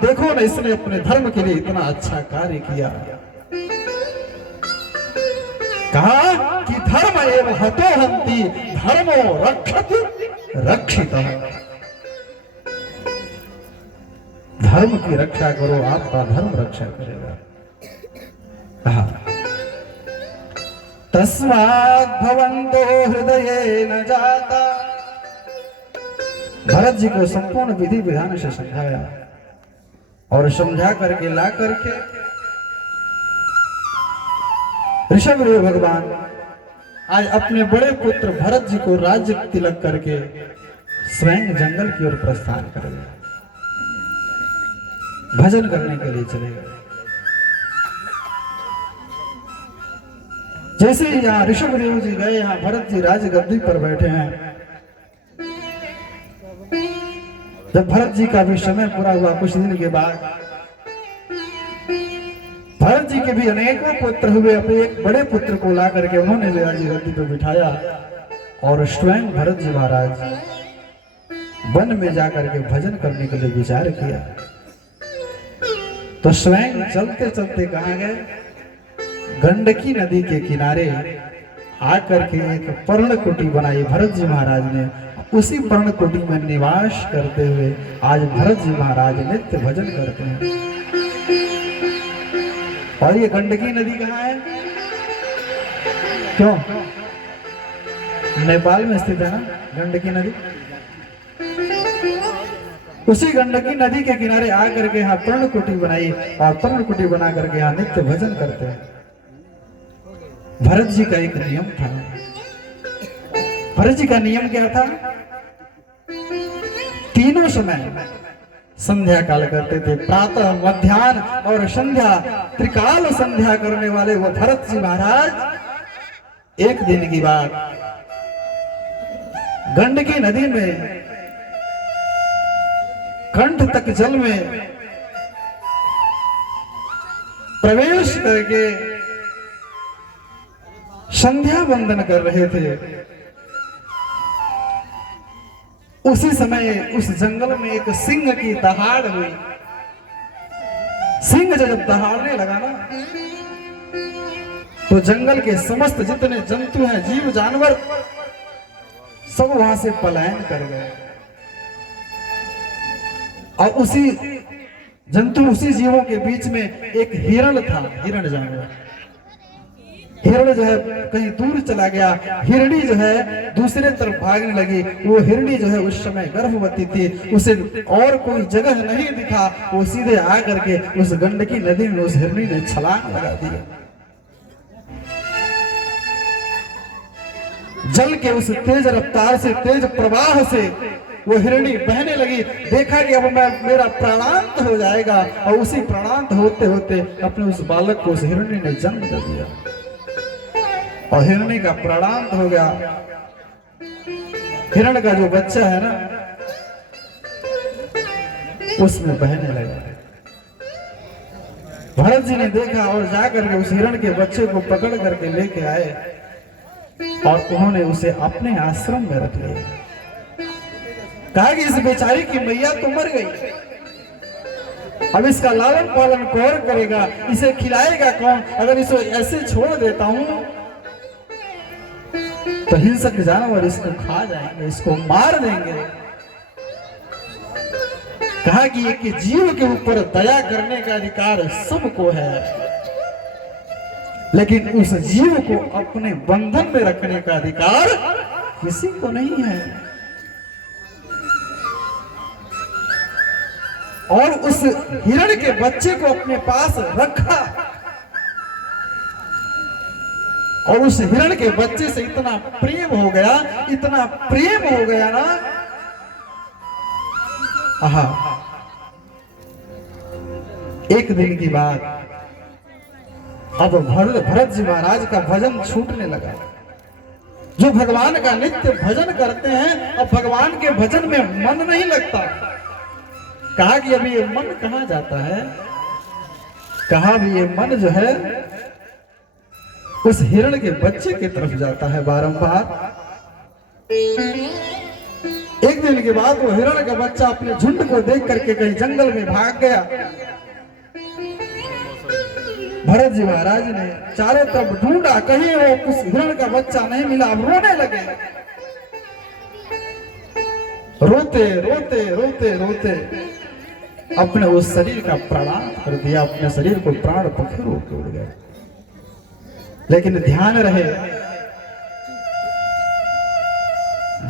देखो ना इसने अपने धर्म के लिए इतना अच्छा कार्य किया। कहा कि धर्म एव हतो हन्ति धर्मो रक्षति रक्षितः। धर्म की रक्षा करो, आपका धर्म रक्षा करेगा। तस्मात् भवन्तो हृदये न जाता। भरत जी को संपूर्ण विधि विधान से समझाया और समझा करके ला करके ऋषभदेव भगवान आज अपने बड़े पुत्र भरत जी को राज्य तिलक करके स्वयं जंगल की ओर प्रस्थान कर गए, भजन करने के लिए चले गए। जैसे ही यहाँ ऋषभदेव जी गए, यहाँ भरत जी राजगद्दी पर बैठे हैं। जब भरत जी का भी समय पूरा हुआ, कुछ दिन के बाद भरत जी के भी अनेकों पुत्र हुए। अपने एक बड़े पुत्र को ला करके उन्होंने राजगद्दी पर बिठाया और स्वयं भरत जी महाराज वन में जाकर के भजन करने के लिए विचार किया। तो स्वयं चलते चलते कहाँ गए? गंडकी नदी के किनारे आकर के एक पर्णकुटी बनाई भरत जी महाराज ने। उसी पर्णकुटी में निवास करते हुए आज भरत जी महाराज नित्य भजन करते हैं। और ये गंडकी नदी कहाँ है? क्यों? नेपाल में स्थित है ना गंडकी नदी। उसी गंडकी नदी के किनारे आकर के यहाँ पर्णकुटी बनाई और पर्णकुटी बना करके यहाँ नित्य भजन करते हैं। भरत जी का एक नियम था। भरत जी का नियम क्या था? तीनों समय संध्या काल करते थे, प्रातः मध्याह्न और संध्या, त्रिकाल संध्या करने वाले वो भरत जी महाराज एक दिन की बात गंडकी नदी में कंठ तक जल में प्रवेश करके संध्या वंदन कर रहे थे। उसी समय उस जंगल में एक सिंह की दहाड़ हुई। सिंह जब दहाड़ने लगा ना, तो जंगल के समस्त जितने जंतु हैं, जीव जानवर, सब वहां से पलायन कर गए। और उसी जंतु, उसी जीवों के बीच में एक हिरण था, हिरण जानवर। हिरण जो है कहीं दूर चला गया। हिरणी जो है दूसरे तरफ भागने लगी। वो हिरणी जो है उस समय गर्भवती थी, उसे और कोई जगह नहीं दिखा। वो सीधे आकर के उस गंडकी नदी में उस हिरणी ने छलांग लगा दी। जल के उस तेज रफ्तार से, तेज प्रवाह से वो हिरणी बहने लगी। देखा कि अब मेरा प्राणांत हो जाएगा, और उसी प्राणांत होते होते अपने उस बालक को उस हिरणी ने जन्म दे दिया और हिरणी का प्राणांत हो गया। हिरण का जो बच्चा है ना, उसमें बहने लगा। भरत जी ने देखा और जाकर के उस हिरण के बच्चे को पकड़ करके लेके आए और उन्होंने उसे अपने आश्रम में रख लिया। कहा कि इस बेचारी की मैया तो मर गई, अब इसका लालन पालन कौन करेगा? इसे खिलाएगा कौन? अगर इसे ऐसे छोड़ देता हूं तो हिंसक जानवर इसको खा जाएंगे, इसको मार देंगे। कहा कि एक जीव के ऊपर दया करने का अधिकार सबको है, लेकिन उस जीव को अपने बंधन में रखने का अधिकार किसी को नहीं है। और उस हिरण के बच्चे को अपने पास रखा और उस हिरण के बच्चे से इतना प्रेम हो गया, इतना प्रेम हो गया ना। आहा, एक दिन की बात, अब भरत जी महाराज का भजन छूटने लगा। जो भगवान का नित्य भजन करते हैं, अब भगवान के भजन में मन नहीं लगता। कहा कि अभी ये मन कहां जाता है? कहा भी ये मन जो है उस हिरण के बच्चे की तरफ जाता है बारंबार। एक दिन के बाद वो हिरण का बच्चा अपने झुंड को देख करके कहीं जंगल में भाग गया। भरत जी महाराज ने चारों तरफ ढूंढा, कहीं वो उस हिरण का बच्चा नहीं मिला। अब रोने लगे, रोते रोते रोते रोते अपने उस शरीर का प्राणांत कर दिया, अपने शरीर को प्राण पखेरु के उड़ गए। लेकिन ध्यान रहे,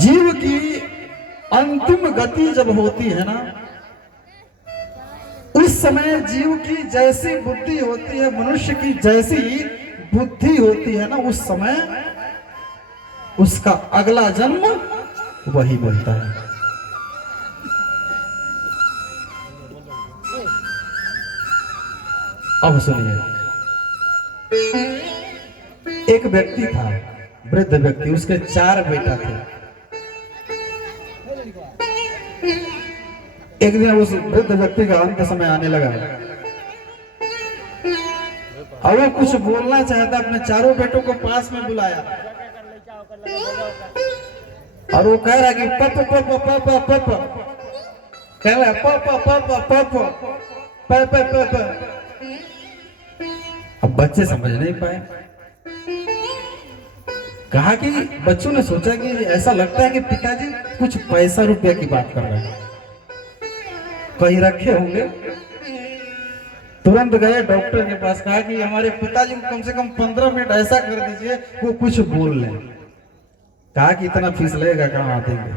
जीव की अंतिम गति जब होती है ना, उस समय जीव की जैसी बुद्धि होती है, मनुष्य की जैसी बुद्धि होती है ना, उस समय उसका अगला जन्म वही मिलता है। अब सुनिए, एक व्यक्ति था, वृद्ध व्यक्ति, उसके 4 बेटा थे। एक दिन उस वृद्ध व्यक्ति का अंत समय आने लगा और वो कुछ बोलना चाहता, अपने 4 बेटों को पास में बुलाया और वो कह रहा कि पप पप पप पप, कह रहा पप पप पप पप पप। अब बच्चे समझ नहीं पाए। कहा कि बच्चों ने सोचा कि ऐसा लगता है कि पिताजी कुछ पैसा रुपया की बात कर रहे हैं, कहीं रखे होंगे। तुरंत गए डॉक्टर के पास, कहा कि हमारे पिताजी को कम से कम 15 मिनट ऐसा कर दीजिए वो कुछ बोल लें। कहा कि इतना फीस लगेगा, कहाँ देंगे।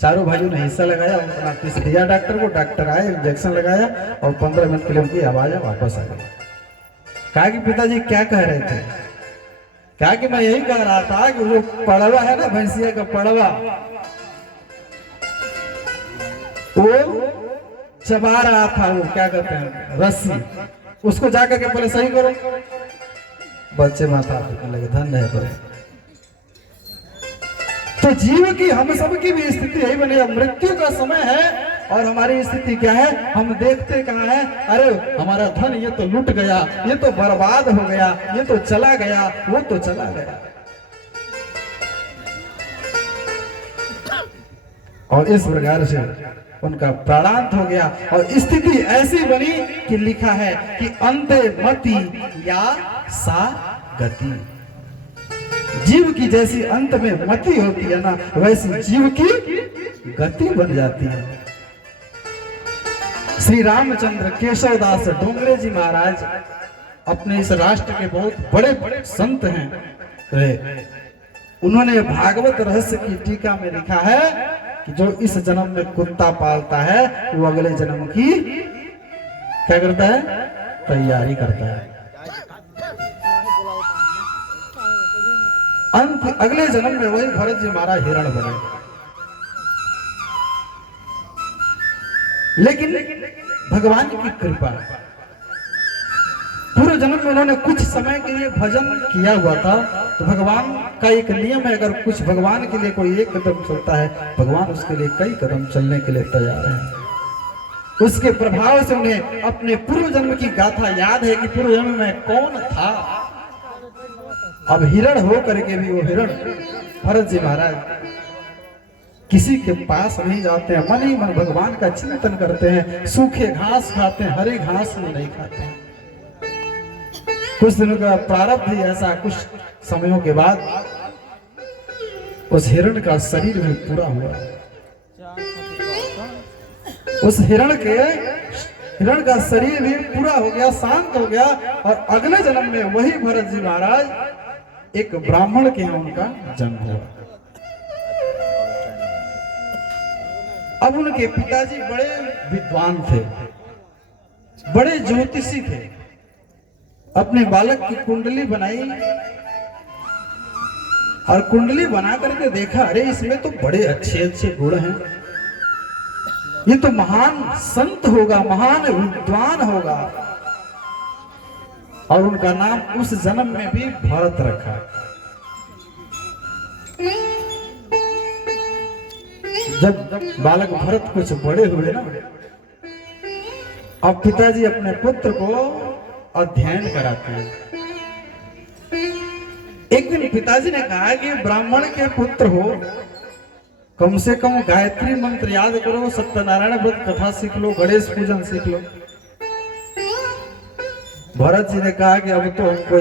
चारों भाइयों ने हिस्सा लगाया, उतना फीस दिया डॉक्टर को। डॉक्टर आए, इंजेक्शन लगाया और 15 मिनट के लिए उनकी आवाज वापस आ गई। कहा कि पिताजी क्या कह रहे थे? कहा कि मैं यही कह रहा था कि वो पड़वा है ना, भैंसिया का पड़वा, वो चबा रहा था, वो क्या कहते हैं, रस्सी, उसको जाकर के पहले सही करो। बच्चे माथा टेकने लगे, धन्य है पर। तो जीव की, हम सब की भी स्थिति यही बनी है। मृत्यु का समय है और हमारी स्थिति क्या है? हम देखते कहाँ है, अरे हमारा धन ये तो लुट गया, ये तो बर्बाद हो गया, ये तो चला गया, वो तो चला गया। और इस प्रकार से उनका प्राणांत हो गया और स्थिति ऐसी बनी कि लिखा है कि अंते मति या सा गति। जीव की जैसी अंत में मति होती है ना, वैसी जीव की गति बन जाती है। श्री रामचंद्र केशवदास डोंगरे जी महाराज अपने इस राष्ट्र के बहुत बड़े बड़े संत हैं। उन्होंने भागवत रहस्य की टीका में लिखा है कि जो इस जन्म में कुत्ता पालता है वो अगले जन्म की क्या करता है? तैयारी करता है। अंत अगले जन्म में वही भरत जी महाराज हिरण बने। लेकिन भगवान की कृपा, पूरे जन्म में उन्होंने कुछ समय के लिए भजन किया हुआ था। तो भगवान का एक नियम है, अगर कुछ भगवान के लिए कोई एक कदम चलता है, भगवान उसके लिए कई कदम चलने के लिए तैयार है। उसके प्रभाव से उन्हें अपने पूर्व जन्म की गाथा याद है कि पूर्व जन्म में कौन था। अब हिरण हो करके भी वो हिरण भरत जी महाराज किसी के पास नहीं जाते हैं, मन ही मन भगवान का चिंतन करते हैं, सूखे घास खाते हैं, हरे घास में नहीं खाते हैं। कुछ दिनों का प्रारब्ध ही ऐसा, कुछ समयों के बाद उस हिरण का शरीर भी पूरा हुआ। उस हिरण का शरीर भी पूरा हो गया, शांत हो गया। और अगले जन्म में वही भरत जी महाराज एक ब्राह्मण के यहाँ उनका जन्म हुआ। अब उनके पिताजी बड़े विद्वान थे, बड़े ज्योतिषी थे। अपने बालक की कुंडली बनाई और कुंडली बना करके देखा, अरे इसमें तो बड़े अच्छे अच्छे गुण हैं, ये तो महान संत होगा, महान विद्वान होगा। और उनका नाम उस जन्म में भी भरत रखा। जब बालक भरत कुछ बड़े हुए ना, अब पिताजी अपने पुत्र को अध्ययन कराते हैं। एक दिन पिताजी ने कहा कि ब्राह्मण के पुत्र हो, कम से कम गायत्री मंत्र याद करो, सत्यनारायण व्रत कथा सीख लो, गणेश पूजन सीख लो। भरत जी ने कहा कि अब तो हमको